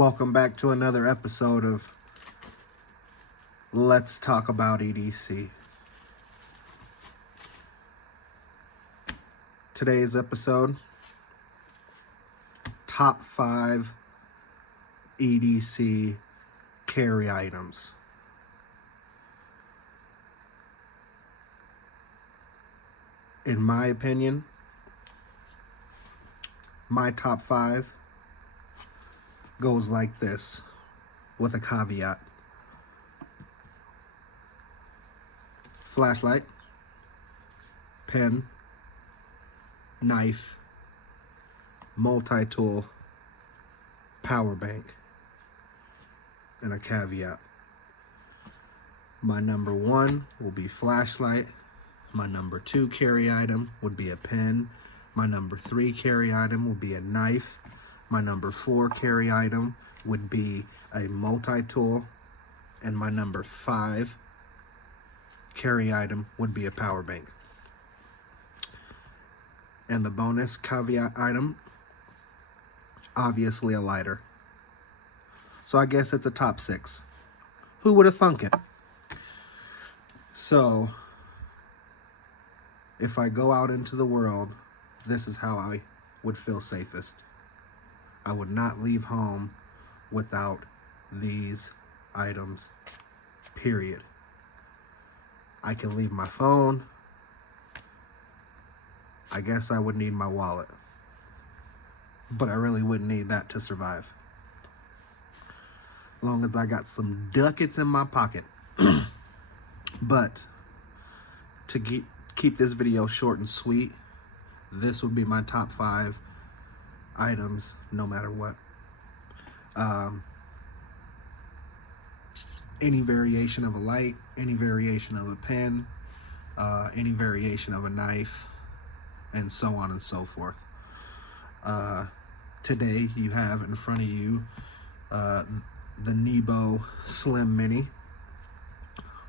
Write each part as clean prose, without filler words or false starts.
Welcome back to another episode of Let's Talk About EDC. Today's episode, top 5 EDC carry items. In my opinion, my top 5 goes like this, with a caveat. Flashlight, pen, knife, multi-tool, power bank, and a caveat. My number 1 will be flashlight. My number 2 carry item would be a pen. My number 3 carry item would be a knife. My number 4 carry item would be a multi-tool. And my number 5 carry item would be a power bank. And the bonus caveat item, obviously a lighter. So I guess it's a top 6. Who would have thunk it? So, if I go out into the world, this is how I would feel safest. I would not leave home without these items, period. I can leave my phone. I guess I would need my wallet. But I really wouldn't need that to survive. As long as I got some ducats in my pocket. But to keep this video short and sweet, this would be my top 5 items, no matter what. Any variation of a light, any variation of a pen, any variation of a knife, and so on and so forth. Today you have in front of you the Nebo Slim Mini,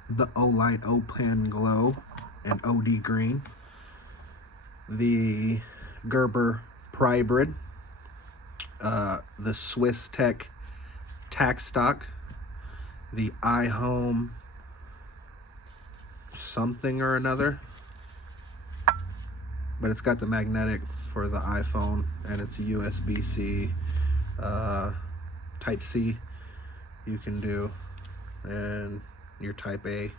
the O-Light O-Pen Glow and OD Green, the Gerber Prybrid, the Swiss Tech Tack Stock, the iHome something or another, but it's got the magnetic for the iPhone, and it's a USB-C Type-C you can do, and your Type-A.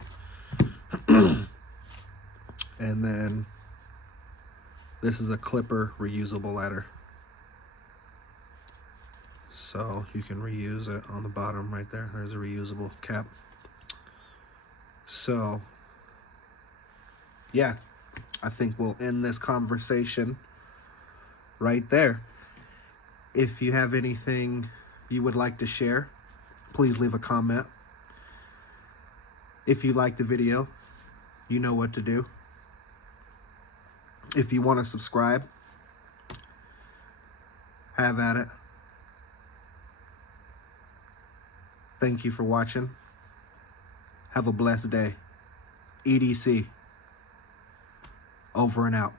And then this is a clipper reusable ladder, so you can reuse it on the bottom right there. There's a reusable cap. So yeah, I think we'll end this conversation right there. If you have anything you would like to share, please leave a comment. If you like the video, you know what to do. If you want to subscribe, have at it. Thank you for watching. Have a blessed day. EDC. Over and out.